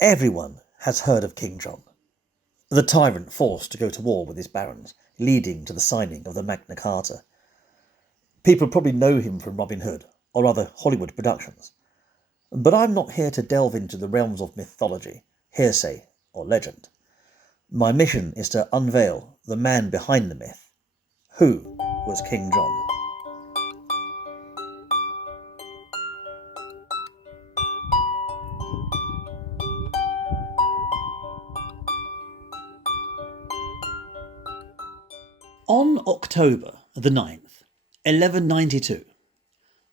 Everyone has heard of King John, the tyrant forced to go to war with his barons, leading to the signing of the Magna Carta. People probably know him from Robin Hood or other Hollywood productions. But I'm not here to delve into the realms of mythology, hearsay, or legend. My mission is to unveil the man behind the myth. Who was King John? On October the 9th, 1192,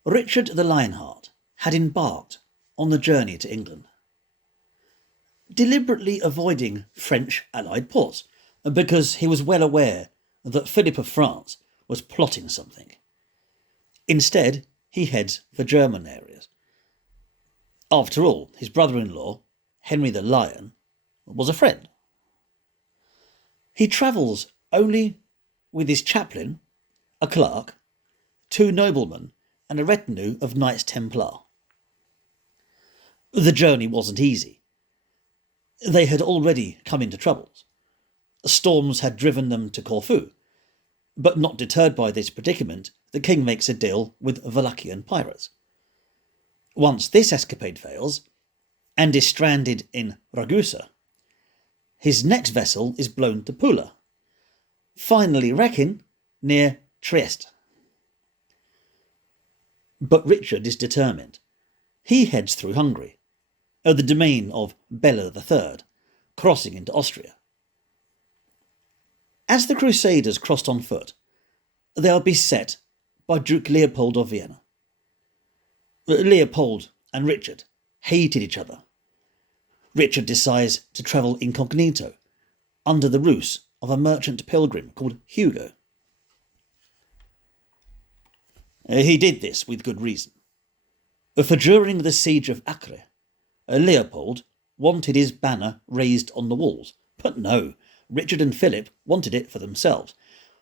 Richard the Lionheart had embarked on the journey to England, deliberately avoiding French allied ports because he was well aware that Philip of France was plotting something. Instead, he heads for German areas. After all, his brother-in-law, Henry the Lion, was a friend. He travels only with his chaplain, a clerk, 2 noblemen, and a retinue of Knights Templar. The journey wasn't easy. They had already come into troubles. Storms had driven them to Corfu, but not deterred by this predicament, the king makes a deal with Wallachian pirates. Once this escapade fails, and is stranded in Ragusa, his next vessel is blown to Pula, finally wrecking near Trieste. But Richard is determined. He heads through Hungary, the domain of Bela III, crossing into Austria. As the Crusaders crossed on foot, they are beset by Duke Leopold of Vienna. Leopold and Richard hated each other. Richard decides to travel incognito, under the ruse of a merchant pilgrim called Hugo. He did this with good reason. For during the siege of Acre, Leopold wanted his banner raised on the walls, but no, Richard and Philip wanted it for themselves,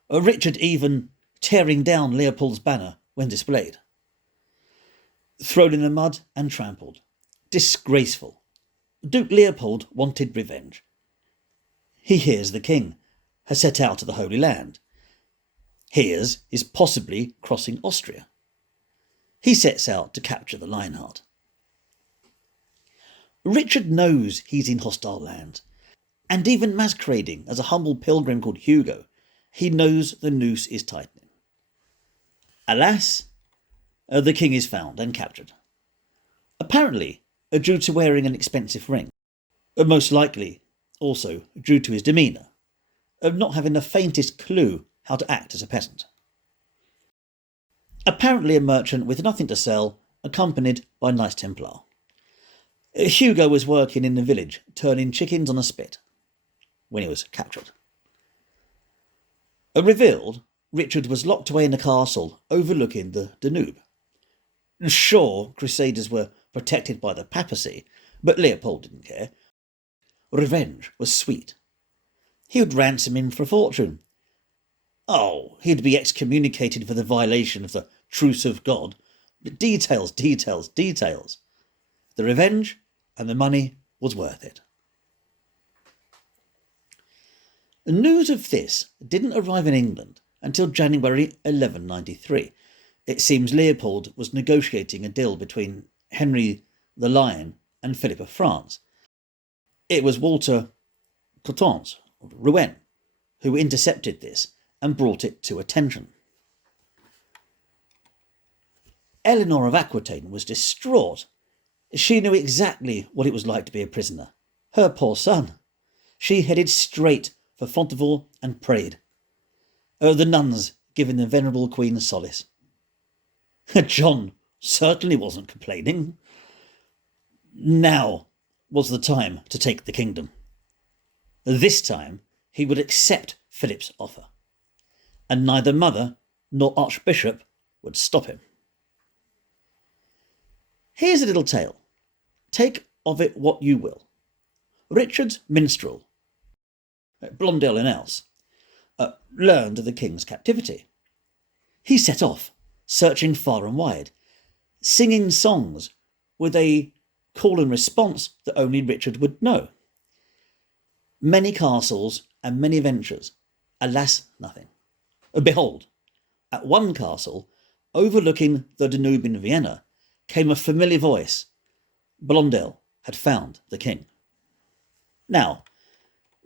Richard even tearing down Leopold's banner when displayed. Thrown in the mud and trampled. Disgraceful. Duke Leopold wanted revenge. He hears the king has set out to the Holy Land. Hears is possibly crossing Austria. He sets out to capture the Lionheart. Richard knows he's in hostile land, and even masquerading as a humble pilgrim called Hugo, he knows the noose is tightening. Alas, the king is found and captured. Apparently, due to wearing an expensive ring. Most likely, also due to his demeanour, of not having the faintest clue how to act as a peasant. Apparently a merchant with nothing to sell, accompanied by Knights Templar. Hugo was working in the village, turning chickens on a spit, when he was captured. Revealed, Richard was locked away in a castle overlooking the Danube. Sure, Crusaders were protected by the papacy, but Leopold didn't care. Revenge was sweet. He would ransom him for a fortune. Oh, he'd be excommunicated for the violation of the truce of God. But details. The revenge and the money was worth it. News of this didn't arrive in England until January 1193. It seems Leopold was negotiating a deal between Henry the Lion and Philip of France. It was Walter Coutances, of Rouen, who intercepted this and brought it to attention. Eleanor of Aquitaine was distraught. She knew exactly what it was like to be a prisoner. Her poor son. She headed straight for Fontevraud and prayed. The nuns giving the venerable queen solace. John certainly wasn't complaining. Now was the time to take the kingdom. This time he would accept Philip's offer, and neither mother nor archbishop would stop him. Here's a little tale. Take of it what you will. Richard's minstrel, Blondel and else, learned of the king's captivity. He set off, searching far and wide, singing songs with a call and response that only Richard would know. Many castles and many ventures, alas, nothing. Behold, at one castle, overlooking the Danube in Vienna, came a familiar voice. Blondel had found the king. Now,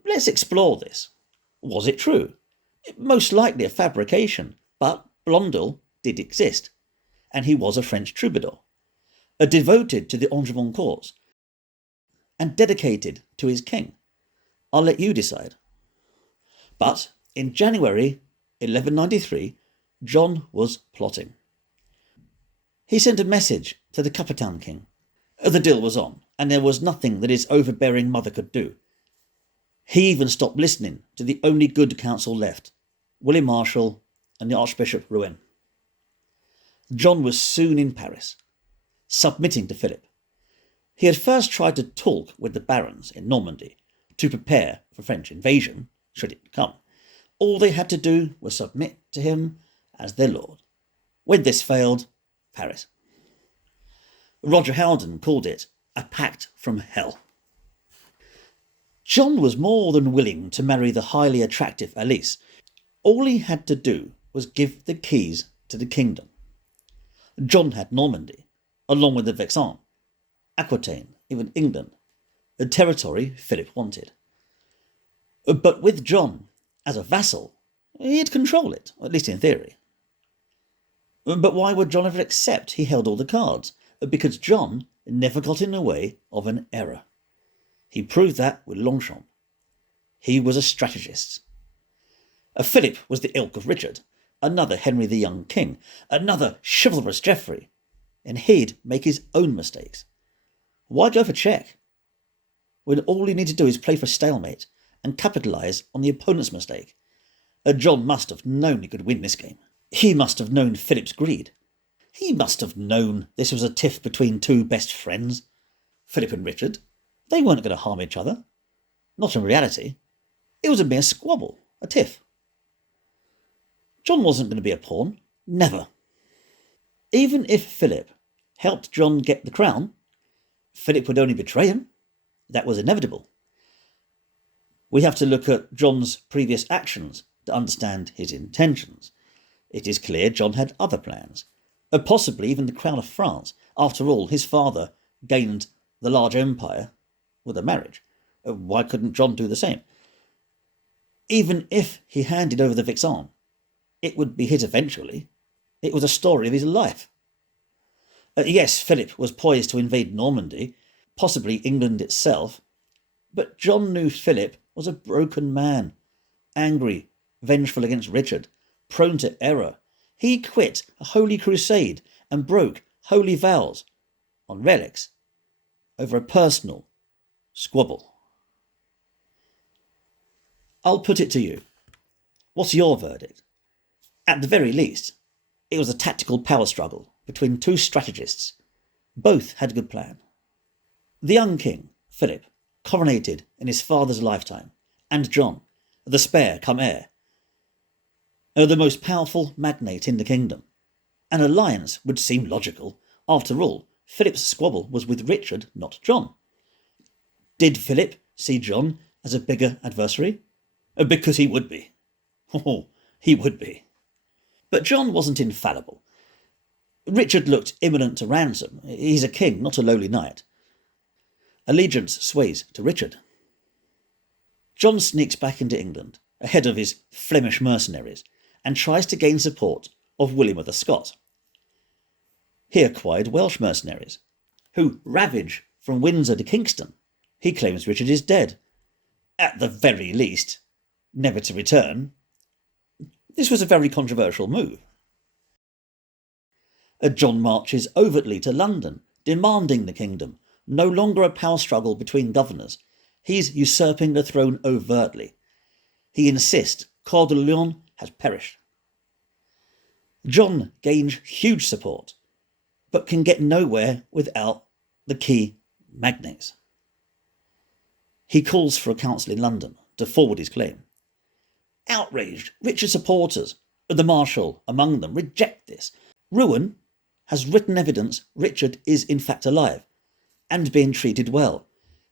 let's explore this. Was it true? Most likely a fabrication, but Blondel did exist, and he was a French troubadour, devoted to the Angevin cause, and dedicated to his king. I'll let you decide. But in January 1193, John was plotting. He sent a message to the Aquitaine king. The deal was on, and there was nothing that his overbearing mother could do. He even stopped listening to the only good counsel left, William Marshal and the Archbishop Rouen. John was soon in Paris, submitting to Philip. He had first tried to talk with the barons in Normandy to prepare for French invasion, should it come. All they had to do was submit to him as their lord. When this failed, Paris. Roger Howden called it a pact from hell. John was more than willing to marry the highly attractive Alice. All he had to do was give the keys to the kingdom. John had Normandy, along with the Vexin, Aquitaine, even England, a territory Philip wanted. But with John as a vassal, he'd control it, at least in theory. But why would John ever accept he held all the cards? Because John never got in the way of an error. He proved that with Longchamp. He was a strategist. Philip was the ilk of Richard, another Henry the Young king, another chivalrous Geoffrey, and he'd make his own mistakes. Why go for check, when all you need to do is play for stalemate and capitalise on the opponent's mistake? John must have known he could win this game. He must have known Philip's greed. He must have known this was a tiff between two best friends, Philip and Richard. They weren't going to harm each other. Not in reality. It was a mere squabble, a tiff. John wasn't going to be a pawn. Never. Even if Philip helped John get the crown, Philip would only betray him. That was inevitable. We have to look at John's previous actions to understand his intentions. It is clear John had other plans, possibly even the crown of France. After all, his father gained the large empire with a marriage. Why couldn't John do the same? Even if he handed over the Vexin, it would be his eventually. It was a story of his life. Yes, Philip was poised to invade Normandy, possibly England itself, but John knew Philip was a broken man, angry, vengeful against Richard, prone to error. He quit a holy crusade and broke holy vows on relics over a personal squabble. I'll put it to you. What's your verdict? At the very least, it was a tactical power struggle between two strategists. Both had a good plan. The young king, Philip, coronated in his father's lifetime, and John, the spare come heir, the most powerful magnate in the kingdom. An alliance would seem logical. After all, Philip's squabble was with Richard, not John. Did Philip see John as a bigger adversary? Because he would be. Oh, he would be. But John wasn't infallible. Richard looked imminent to ransom. He's a king, not a lowly knight. Allegiance sways to Richard. John sneaks back into England, ahead of his Flemish mercenaries, and tries to gain support of William of the Scot. He acquired Welsh mercenaries, who ravage from Windsor to Kingston. He claims Richard is dead, at the very least, never to return. This was a very controversial move. John marches overtly to London, demanding the kingdom, no longer a power struggle between governors. He's usurping the throne overtly. He insists Coeur de Lion has perished. John gains huge support, but can get nowhere without the key magnates. He calls for a council in London to forward his claim. Outraged, Richard's supporters, the Marshal among them, reject this. Rouen has written evidence Richard is in fact alive, and being treated well.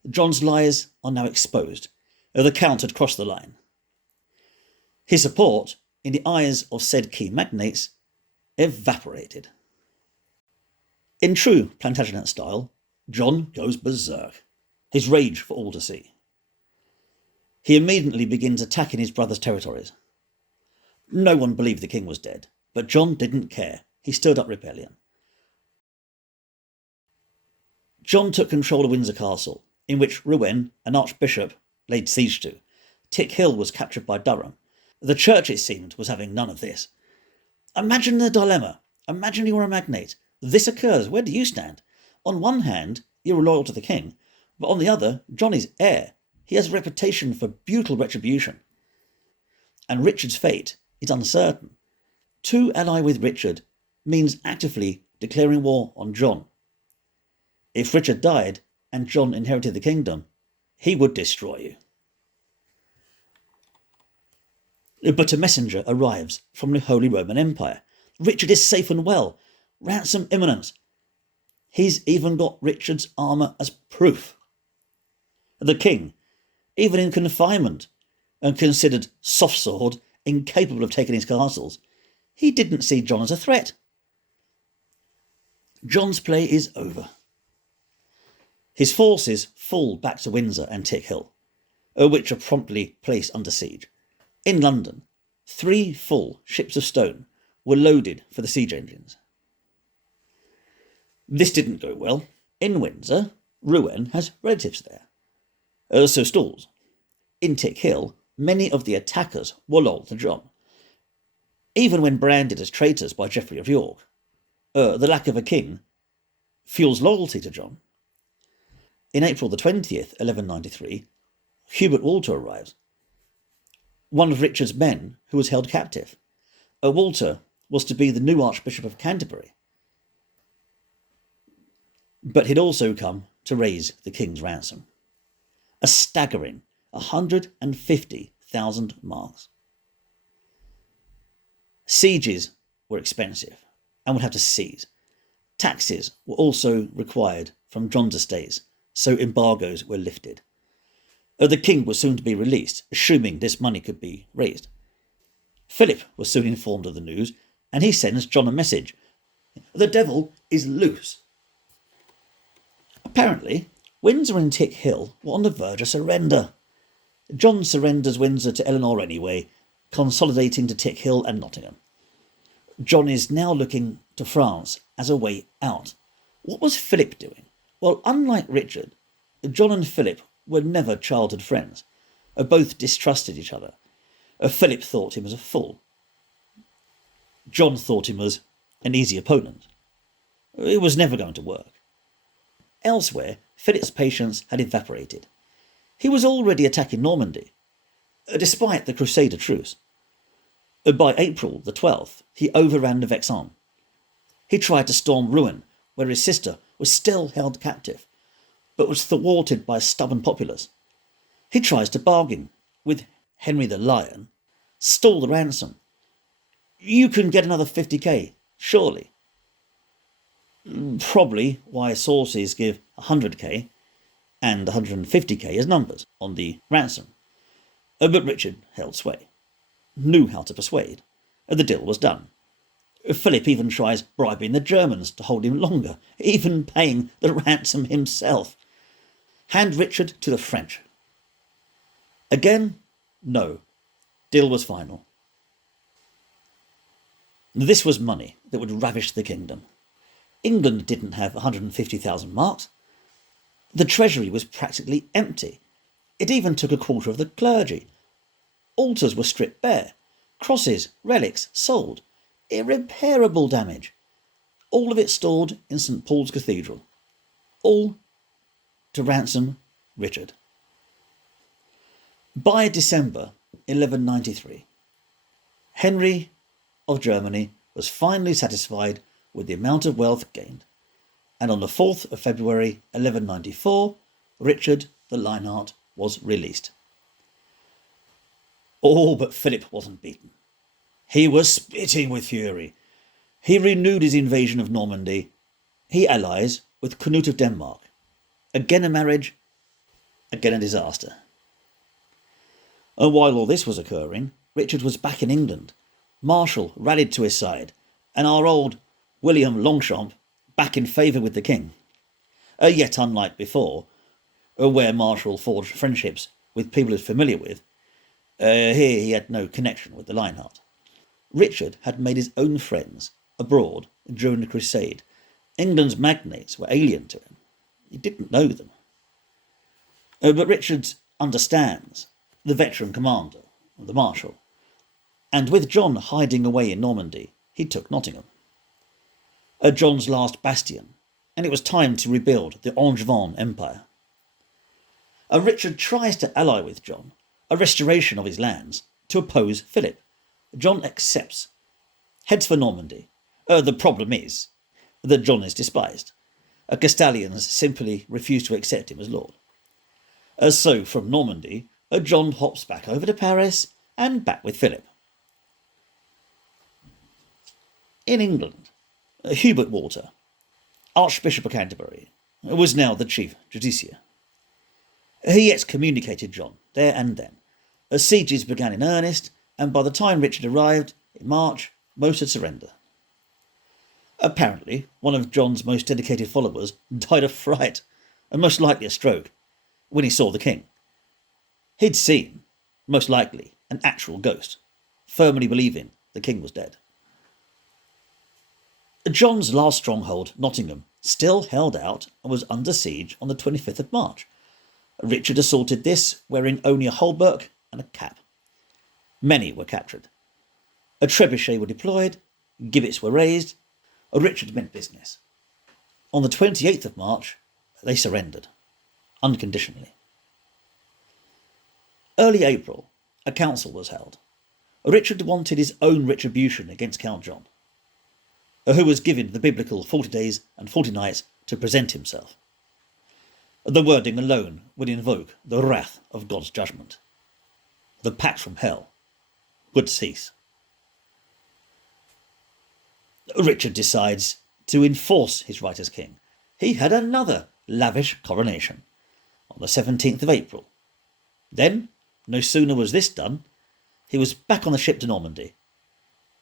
John's lies are now exposed. The Count had crossed the line. His support, in the eyes of said key magnates, evaporated. In true Plantagenet style, John goes berserk, his rage for all to see. He immediately begins attacking his brother's territories. No one believed the king was dead, but John didn't care. He stirred up rebellion. John took control of Windsor Castle, in which Rouen, an archbishop, laid siege to. Tickhill was captured by Durham. The church, it seemed, was having none of this. Imagine the dilemma. Imagine you were a magnate. This occurs. Where do you stand? On one hand, you are loyal to the king, but on the other, John is heir. He has a reputation for brutal retribution. And Richard's fate is uncertain. To ally with Richard means actively declaring war on John. If Richard died and John inherited the kingdom, he would destroy you. But a messenger arrives from the Holy Roman Empire. Richard is safe and well. Ransom imminent. He's even got Richard's armour as proof. The king, even in confinement and considered soft-sword, incapable of taking his castles, he didn't see John as a threat. John's play is over. His forces fall back to Windsor and Tickhill, which are promptly placed under siege. In London, 3 full ships of stone were loaded for the siege engines. This didn't go well. In Windsor, Rouen has relatives there, so stalls. In Tickhill, many of the attackers were loyal to John, even when branded as traitors by Geoffrey of York. The lack of a king fuels loyalty to John. In April the 20th, 1193, Hubert Walter arrives, one of Richard's men who was held captive. Walter was to be the new Archbishop of Canterbury, but he'd also come to raise the king's ransom. A staggering 150,000 marks. Sieges were expensive and would have to cease. Taxes were also required from John's estates, so embargoes were lifted. The king was soon to be released, assuming this money could be raised. Philip was soon informed of the news, and he sends John a message. The devil is loose. Apparently, Windsor and Tickhill were on the verge of surrender. John surrenders Windsor to Eleanor anyway, consolidating to Tickhill and Nottingham. John is now looking to France as a way out. What was Philip doing? Well, unlike Richard, John and Philip were never childhood friends. Both distrusted each other. Philip thought him as a fool. John thought him as an easy opponent. It was never going to work. Elsewhere, Philip's patience had evaporated. He was already attacking Normandy, despite the Crusader truce. By April the 12th, he overran the Vexin. He tried to storm Rouen, where his sister was still held captive, but was thwarted by a stubborn populace. He tries to bargain with Henry the Lion, stall the ransom. You can get another 50k, surely. Probably why sources give 100k and 150k as numbers on the ransom. But Richard held sway, knew how to persuade. The deal was done. Philip even tries bribing the Germans to hold him longer, even paying the ransom himself. Hand Richard to the French. Again, no. Deal was final. This was money that would ravish the kingdom. England didn't have 150,000 marks. The treasury was practically empty. It even took a quarter of the clergy. Altars were stripped bare. Crosses, relics, sold. Irreparable damage. All of it stored in St. Paul's Cathedral. All to ransom Richard. By December 1193, Henry of Germany was finally satisfied with the amount of wealth gained, and on the 4th of February 1194, Richard the Lionheart was released. Oh, but Philip wasn't beaten. He was spitting with fury. He renewed his invasion of Normandy. He allies with Canute of Denmark. Again a marriage, again a disaster. And while all this was occurring, Richard was back in England. Marshall rallied to his side, and our old William Longchamp back in favour with the king. Yet unlike before, where Marshall forged friendships with people he was familiar with, here he had no connection with the Lionheart. Richard had made his own friends abroad during the Crusade. England's magnates were alien to him. He didn't know them. But Richard understands the veteran commander, the Marshal, and with John hiding away in Normandy, he took Nottingham. John's last bastion, and it was time to rebuild the Angevin Empire. Richard tries to ally with John, a restoration of his lands, to oppose Philip. John accepts, heads for Normandy. The problem is that John is despised. Castilians simply refuse to accept him as lord. So from Normandy, John hops back over to Paris and back with Philip. In England, Hubert Walter, Archbishop of Canterbury, was now the chief justiciar. He excommunicated John there and then. Sieges began in earnest, and by the time Richard arrived in March, most had surrendered. Apparently, one of John's most dedicated followers died of fright, and most likely a stroke, when he saw the king. He'd seen, most likely, an actual ghost, firmly believing the king was dead. John's last stronghold, Nottingham, still held out and was under siege on the 25th of March. Richard assaulted this wearing only a hauberk and a cap. Many were captured. A trebuchet were deployed, gibbets were raised. Richard meant business. On the 28th of March, they surrendered, unconditionally. Early April, a council was held. Richard wanted his own retribution against Count John, who was given the biblical 40 days and 40 nights to present himself. The wording alone would invoke the wrath of God's judgment. The pact from hell would cease. Richard decides to enforce his right as king. He had another lavish coronation on the 17th of April. Then, no sooner was this done, he was back on the ship to Normandy.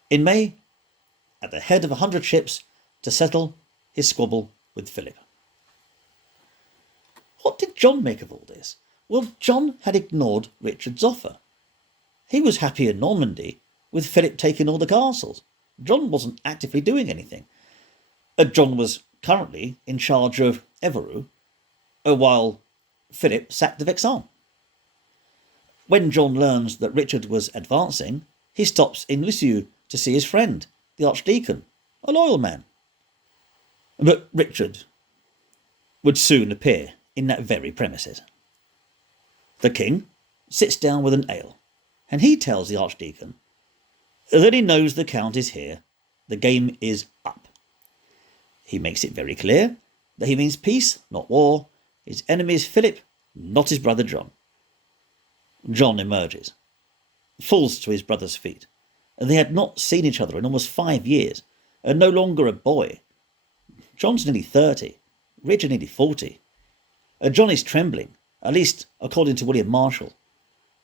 In May, at the head of 100 ships, to settle his squabble with Philip. What did John make of all this? Well, John had ignored Richard's offer. He was happy in Normandy, with Philip taking all the castles. John wasn't actively doing anything. John was currently in charge of Evreux, while Philip sacked the Vexin. When John learns that Richard was advancing, he stops in Lisieux to see his friend, the Archdeacon, a loyal man. But Richard would soon appear in that very premises. The king sits down with an ale, and he tells the Archdeacon that he knows the Count is here, the game is up. He makes it very clear that he means peace, not war. His enemy is Philip, not his brother John. John emerges, falls to his brother's feet. They had not seen each other in almost 5 years, and no longer a boy. John's nearly 30, Richard nearly 40. John is trembling, at least according to William Marshall.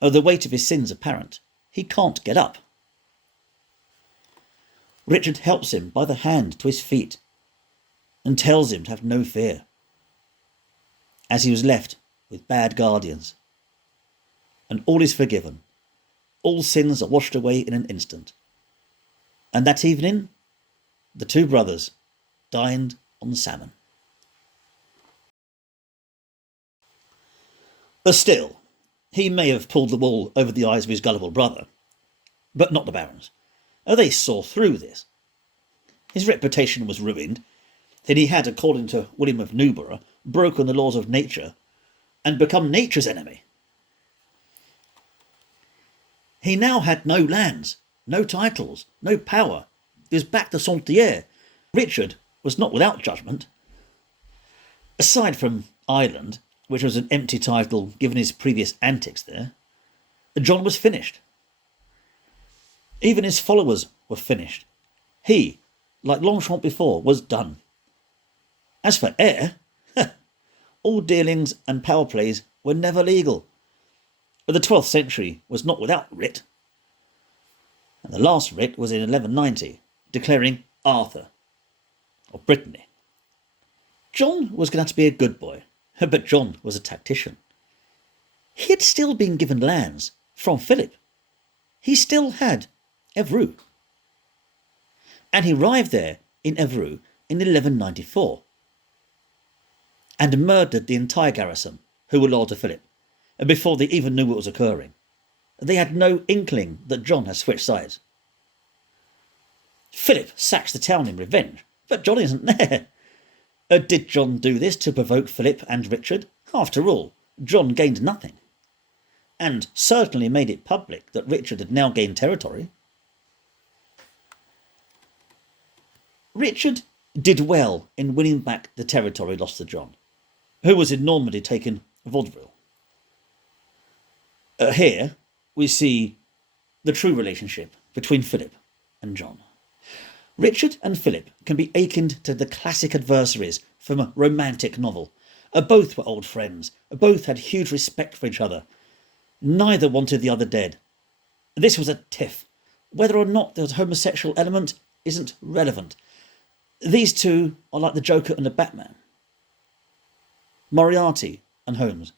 The weight of his sins apparent. He can't get up. Richard helps him by the hand to his feet and tells him to have no fear, as he was left with bad guardians. And all is forgiven. All sins are washed away in an instant. And that evening, the two brothers dined on salmon. But still, he may have pulled the wool over the eyes of his gullible brother, but not the barons. They saw through this. His reputation was ruined, that he had, according to William of Newburgh, broken the laws of nature and become nature's enemy. He now had no lands, no titles, no power. He was back to Saint-Dié. Richard was not without judgment. Aside from Ireland, which was an empty title given his previous antics there, John was finished. Even his followers were finished. He, like Longchamp before, was done. As for heir, all dealings and power plays were never legal. But the 12th century was not without writ. And the last writ was in 1190, declaring Arthur of Brittany. John was going to have to be a good boy, but John was a tactician. He had still been given lands from Philip. He still had Evreux. And he arrived there in Evreux in 1194 and murdered the entire garrison who were loyal to Philip before they even knew what was occurring. They had no inkling that John had switched sides. Philip sacks the town in revenge, but John isn't there. Did John do this to provoke Philip and Richard? After all, John gained nothing, and certainly made it public that Richard had now gained territory. Richard did well in winning back the territory lost to John, who was in Normandy taking vaudeville. Here we see the true relationship between Philip and John. Richard and Philip can be akined to the classic adversaries from a romantic novel. Both were old friends, both had huge respect for each other. Neither wanted the other dead. This was a tiff. Whether or not there was a homosexual element isn't relevant. These two are like the Joker and the Batman. Moriarty and Holmes,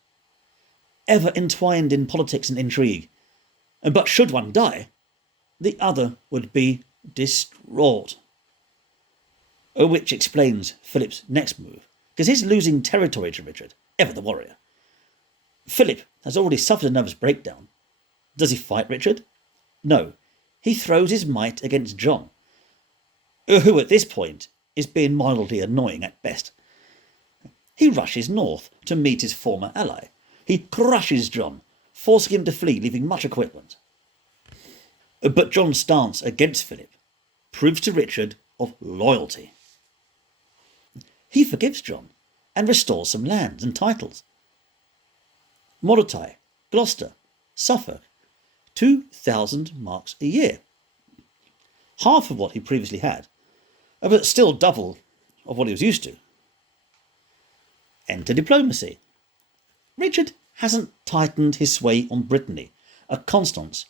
ever entwined in politics and intrigue. But should one die, the other would be distraught. Which explains Philip's next move, because he's losing territory to Richard, ever the warrior. Philip has already suffered a nervous breakdown. Does he fight Richard? No, he throws his might against John, who at this point is being mildly annoying at best. He rushes north to meet his former ally. He crushes John, forcing him to flee, leaving much equipment. But John's stance against Philip proves to Richard of loyalty. He forgives John and restores some lands and titles. Mordautai, Gloucester, Suffolk, 2,000 marks a year. Half of what he previously had, but still double of what he was used to. Enter diplomacy. Richard hasn't tightened his sway on Brittany. Constance,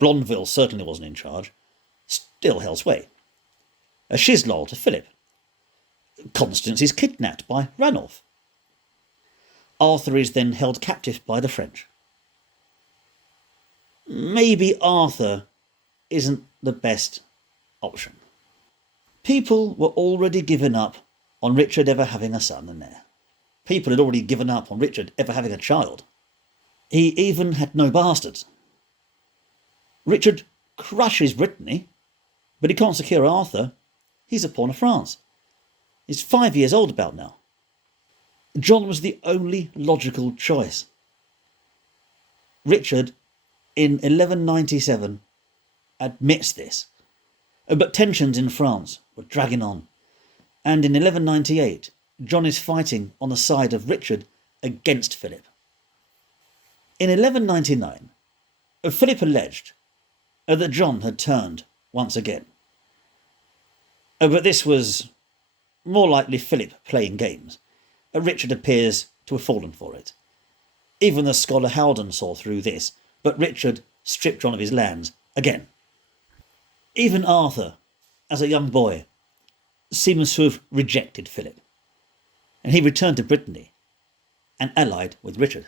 Blondeville certainly wasn't in charge, still held sway. She's loyal to Philip. Constance is kidnapped by Ranulph. Arthur is then held captive by the French. Maybe Arthur isn't the best option. People were already given up on Richard ever having a son and heir. People had already given up on Richard ever having a child. He even had no bastards. Richard crushes Brittany, but he can't secure Arthur. He's a pawn of France. He's 5 years old about now. John was the only logical choice. Richard, in 1197, admits this, but tensions in France were dragging on, and in 1198, John is fighting on the side of Richard against Philip. In 1199, Philip alleged that John had turned once again. But this was more likely Philip playing games. Richard appears to have fallen for it. Even the scholar Howden saw through this, but Richard stripped John of his lands again. Even Arthur, as a young boy, seems to have rejected Philip, and he returned to Brittany and allied with Richard.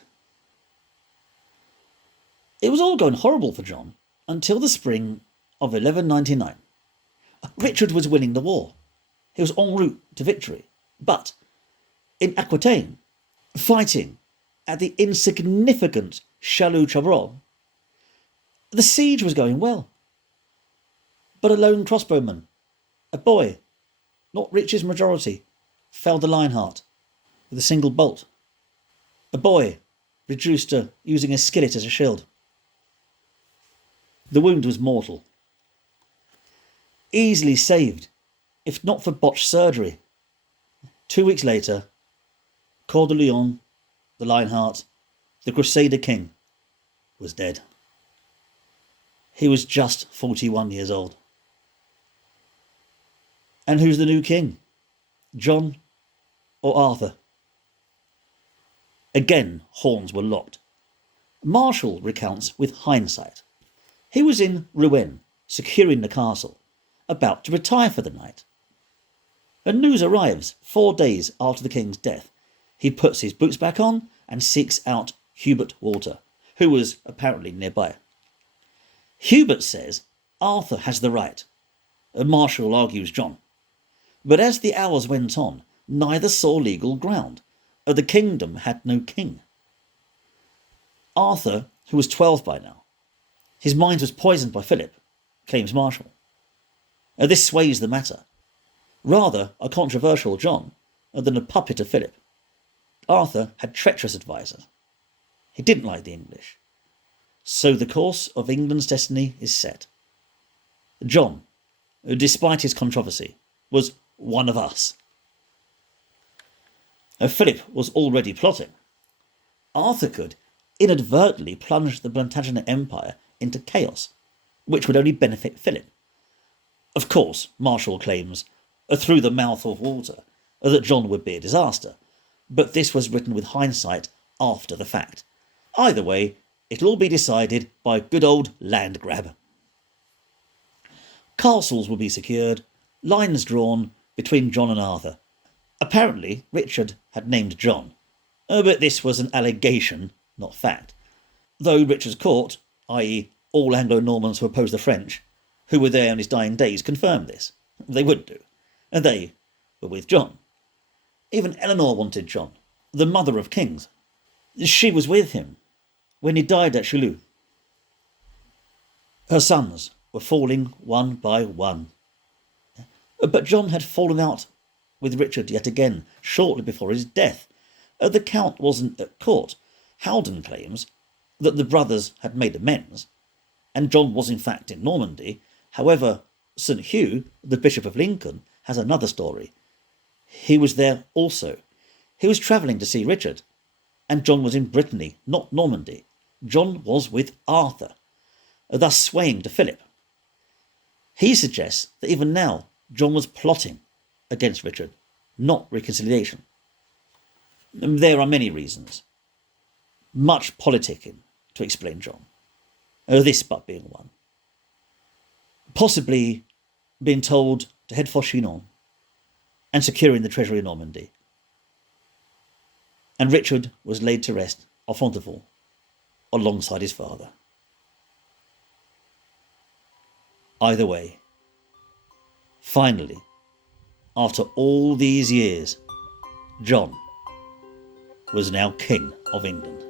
It was all going horrible for John until the spring of 1199. Richard was winning the war. He was en route to victory, but in Aquitaine, fighting at the insignificant Chalus-Chabrol, the siege was going well. But a lone crossbowman, a boy, not Richard's majority, felled the Lionheart with a single bolt. A boy reduced to using a skillet as a shield. The wound was mortal. Easily saved, if not for botched surgery. 2 weeks later, Coeur de Lion, the Lionheart, the Crusader King, was dead. He was just 41 years old. And who's the new king? John or Arthur? Again, horns were locked. Marshall recounts with hindsight. He was in Rouen, securing the castle, about to retire for the night. And news arrives 4 days after the king's death. He puts his boots back on and seeks out Hubert Walter, who was apparently nearby. Hubert says Arthur has the right, and Marshall argues John. But as the hours went on, neither saw legal ground. The kingdom had no king. Arthur, who was 12 by now, his mind was poisoned by Philip, claims Marshall. This sways the matter. Rather a controversial John than a puppet of Philip. Arthur had treacherous advisers. He didn't like the English. So the course of England's destiny is set. John, despite his controversy, was one of us. Philip was already plotting. Arthur could inadvertently plunge the Plantagenet Empire into chaos, which would only benefit Philip. Of course, Marshall claims, through the mouth of Walter, that John would be a disaster, but this was written with hindsight after the fact. Either way, it'll all be decided by good old land grab. Castles will be secured, lines drawn between John and Arthur. Apparently, Richard had named John, but this was an allegation, not fact. Though Richard's court, i.e. all Anglo-Normans who opposed the French, who were there in his dying days, confirmed this. They would do, and they were with John. Even Eleanor wanted John, the mother of kings. She was with him when he died at Chaillot. Her sons were falling one by one. But John had fallen out with Richard yet again, shortly before his death. The Count wasn't at court. Howden claims that the brothers had made amends, and John was in fact in Normandy. However, St. Hugh, the Bishop of Lincoln, has another story. He was there also. He was travelling to see Richard, and John was in Brittany, not Normandy. John was with Arthur, thus swaying to Philip. He suggests that even now John was plotting against Richard, not reconciliation. There are many reasons, much politicking, to explain John, this but being one. Possibly being told to head for Chinon and securing the treasury in Normandy. And Richard was laid to rest off Fontevraud alongside his father. Either way, finally, after all these years, John was now King of England.